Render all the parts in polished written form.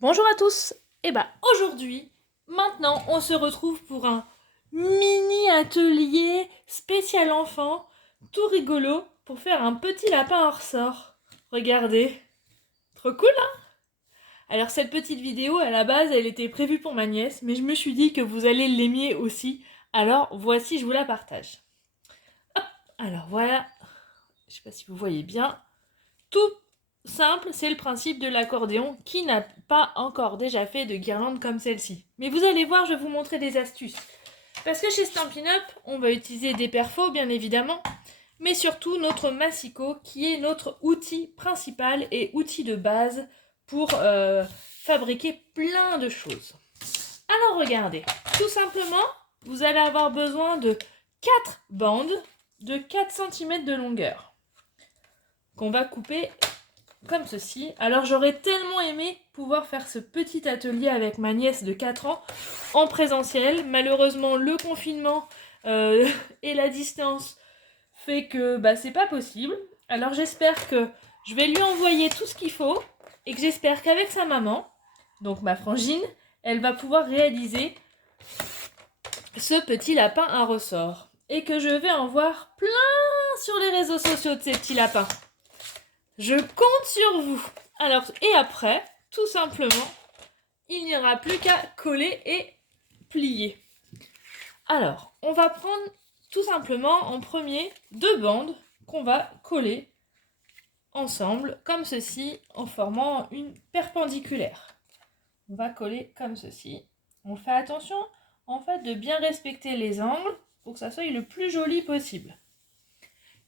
Bonjour à tous. Aujourd'hui, maintenant, on se retrouve pour un mini atelier spécial enfant, tout rigolo, pour faire un petit lapin en ressort. Regardez, trop cool, hein? Alors cette petite vidéo, à la base, elle était prévue pour ma nièce, mais je me suis dit que vous allez l'aimer aussi. Alors voici, je vous la partage. Hop, alors voilà, je sais pas si vous voyez bien. Tout simple, c'est le principe de l'accordéon. Qui n'a pas encore déjà fait de guirlande comme celle-ci? Mais vous allez voir, je vais vous montrer des astuces. Parce que chez Stampin' Up, on va utiliser des perfos, bien évidemment, mais surtout notre massicot, qui est notre outil principal et outil de base pour fabriquer plein de choses. Alors regardez, tout simplement, vous allez avoir besoin de 4 bandes de 4 cm de longueur qu'on va couper comme ceci. Alors j'aurais tellement aimé pouvoir faire ce petit atelier avec ma nièce de 4 ans en présentiel. Malheureusement, le confinement et la distance fait que c'est pas possible. Alors j'espère que je vais lui envoyer tout ce qu'il faut et que j'espère qu'avec sa maman, donc ma frangine, elle va pouvoir réaliser ce petit lapin à ressort. Et que je vais en voir plein sur les réseaux sociaux de ces petits lapins. Je compte sur vous. Alors, et après, tout simplement, il n'y aura plus qu'à coller et plier. Alors, on va prendre tout simplement en premier 2 bandes qu'on va coller ensemble, comme ceci, en formant une perpendiculaire. On va coller comme ceci. On fait attention, en fait, de bien respecter les angles pour que ça soit le plus joli possible.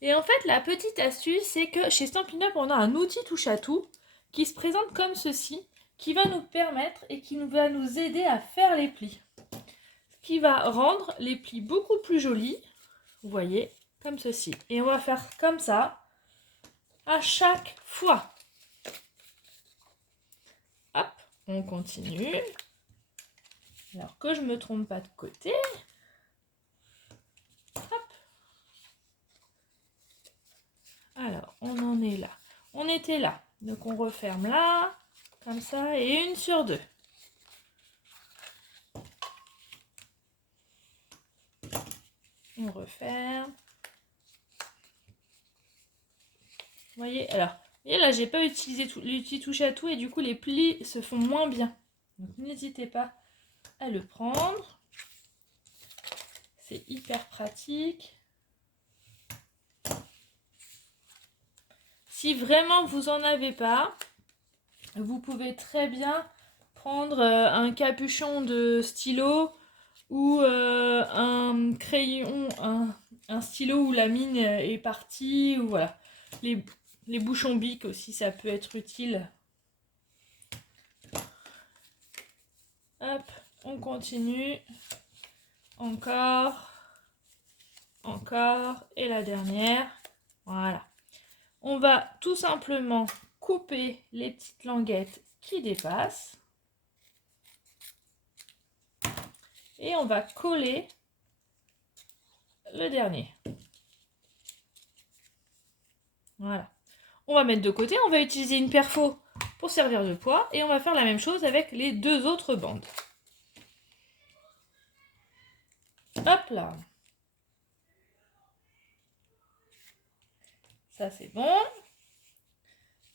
Et en fait, la petite astuce, c'est que chez Stampin' Up, on a un outil touche-à-tout qui se présente comme ceci, qui va nous permettre et qui va nous aider à faire les plis. Ce qui va rendre les plis beaucoup plus jolis, vous voyez, comme ceci. Et on va faire comme ça à chaque fois. Hop, on continue. Alors que je ne me trompe pas de côté. Hop. Alors, on en est là. On était là. Donc on referme là, comme ça, et 1 sur 2. On referme. Vous voyez, alors, et là, j'ai pas utilisé l'outil touche à tout et du coup, les plis se font moins bien. Donc, n'hésitez pas à le prendre. C'est hyper pratique. Si vraiment vous en avez pas, vous pouvez très bien prendre un capuchon de stylo ou un crayon, un stylo où la mine est partie, ou voilà. Les bouchons bic aussi, ça peut être utile. Hop, on continue. Encore. Encore. Et la dernière. Voilà. On va tout simplement couper les petites languettes qui dépassent. Et on va coller le dernier. Voilà. On va mettre de côté. On va utiliser une perfo pour servir de poids. Et on va faire la même chose avec les 2 autres bandes. Hop là. Ça c'est bon.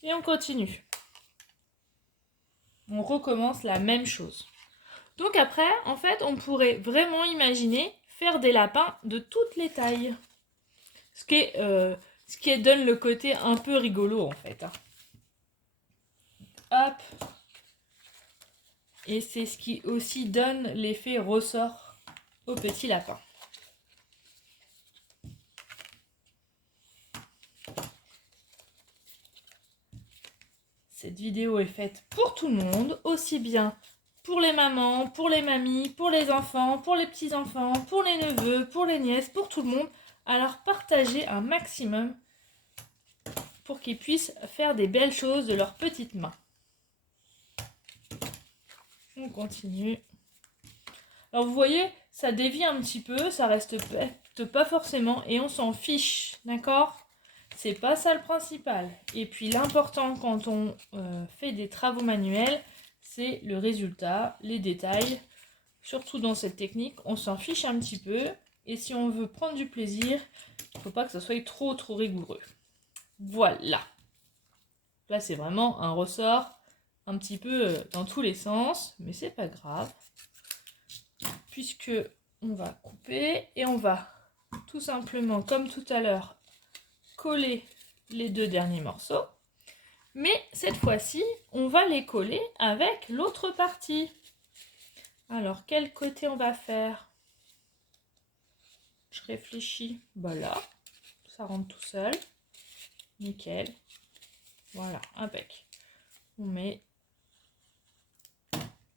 Et on continue. On recommence la même chose. Donc après, en fait, on pourrait vraiment imaginer faire des lapins de toutes les tailles. Ce qui donne le côté un peu rigolo en fait. Hop. Et c'est ce qui aussi donne l'effet ressort au petit lapin. Cette vidéo est faite pour tout le monde, aussi bien pour les mamans, pour les mamies, pour les enfants, pour les petits-enfants, pour les neveux, pour les nièces, pour tout le monde. Alors partagez un maximum pour qu'ils puissent faire des belles choses de leurs petites mains. On continue. Alors vous voyez, ça dévie un petit peu, ça reste pas forcément et on s'en fiche, d'accord ? C'est pas ça le principal. Et puis l'important quand on fait des travaux manuels, c'est le résultat, les détails. Surtout dans cette technique, on s'en fiche un petit peu. Et si on veut prendre du plaisir, il ne faut pas que ça soit trop rigoureux. Voilà. Là, c'est vraiment un ressort un petit peu dans tous les sens, mais c'est pas grave. Puisque on va couper et on va tout simplement, comme tout à l'heure, coller les 2 derniers morceaux. Mais cette fois-ci, on va les coller avec l'autre partie. Alors, quel côté on va faire? Je réfléchis. Voilà, ça rentre tout seul. Nickel. Voilà, impec. On met,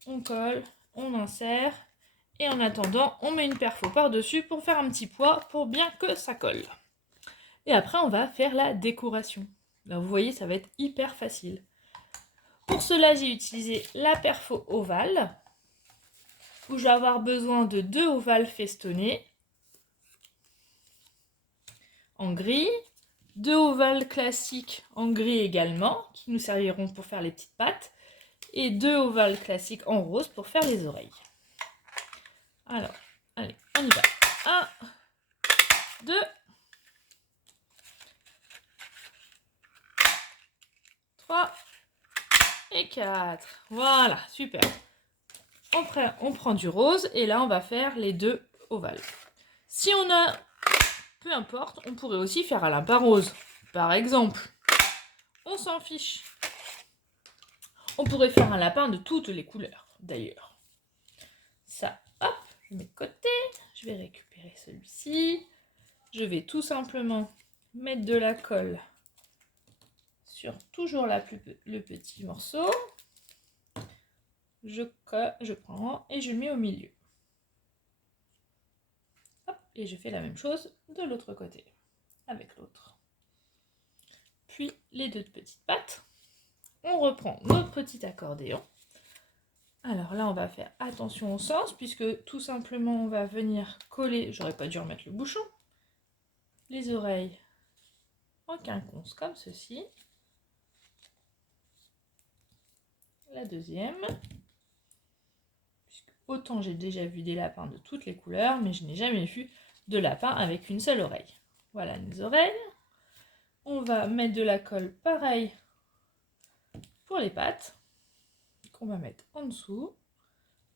on colle, on insère. Et en attendant, on met une perfo par-dessus pour faire un petit poids pour bien que ça colle. Et après, on va faire la décoration. Là, vous voyez, ça va être hyper facile. Pour cela, j'ai utilisé la perfo ovale, où je vais avoir besoin de 2 ovales festonnés en gris, 2 ovales classiques en gris également, qui nous serviront pour faire les petites pattes, et 2 ovales classiques en rose pour faire les oreilles. Alors, allez, on y va. 1, 2, 3 et 4. Voilà, super. On prend du rose et là, on va faire les 2 ovales. Si on a, peu importe, on pourrait aussi faire un lapin rose, par exemple. On s'en fiche. On pourrait faire un lapin de toutes les couleurs, d'ailleurs. Ça, hop, je mets de côté. Je vais récupérer celui-ci. Je vais tout simplement mettre de la colle sur toujours le petit morceau. Je prends et je le mets au milieu. Hop, et je fais la même chose de l'autre côté, avec l'autre. Puis les 2 petites pattes. On reprend notre petit accordéon. Alors là, on va faire attention au sens, puisque tout simplement, on va venir coller, j'aurais pas dû remettre le bouchon, les oreilles en quinconce comme ceci. La deuxième. Autant j'ai déjà vu des lapins de toutes les couleurs, mais je n'ai jamais vu de lapin avec une seule oreille. Voilà les oreilles. On va mettre de la colle pareil pour les pattes, qu'on va mettre en dessous,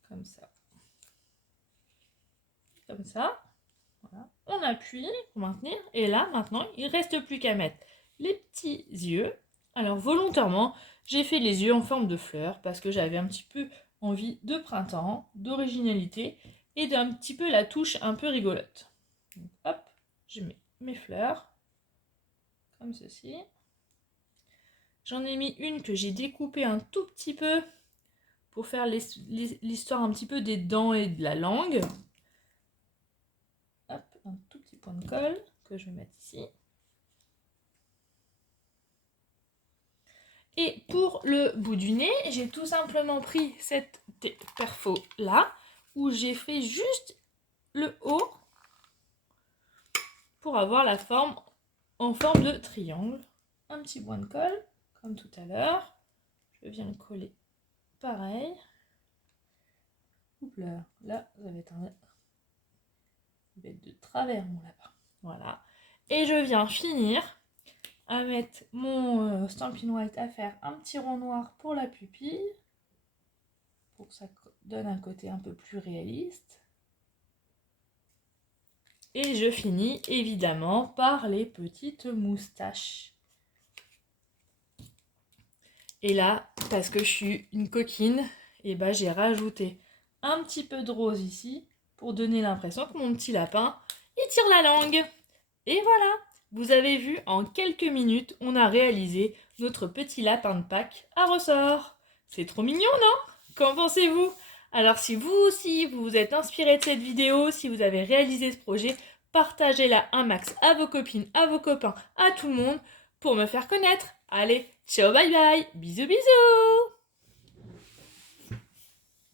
comme ça. Comme ça. Voilà. On appuie pour maintenir. Et là, maintenant, il ne reste plus qu'à mettre les petits yeux. Alors, volontairement, j'ai fait les yeux en forme de fleurs parce que j'avais un petit peu envie de printemps, d'originalité et d'un petit peu la touche un peu rigolote. Donc, hop, je mets mes fleurs comme ceci. J'en ai mis une que j'ai découpée un tout petit peu pour faire l'histoire un petit peu des dents et de la langue. Hop, un tout petit point de colle que je vais mettre ici. Et pour le bout du nez, j'ai tout simplement pris cette perfo là, où j'ai fait juste le haut pour avoir la forme en forme de triangle. Un petit point de colle, comme tout à l'heure. Je viens le coller pareil. Oups là, vous allez être un bête de travers mon lapin. Voilà. Et je viens finir à mettre mon Stampin' White, à faire un petit rond noir pour la pupille, pour que ça donne un côté un peu plus réaliste. Et je finis évidemment par les petites moustaches. Et là, parce que je suis une coquine, et ben j'ai rajouté un petit peu de rose ici pour donner l'impression que mon petit lapin, il tire la langue. Et voilà, vous avez vu, en quelques minutes, on a réalisé notre petit lapin de Pâques à ressort. C'est trop mignon, non? Qu'en pensez-vous? Alors si vous aussi, vous vous êtes inspiré de cette vidéo, si vous avez réalisé ce projet, partagez-la un max à vos copines, à vos copains, à tout le monde pour me faire connaître. Allez, ciao, bye bye, bisous bisous!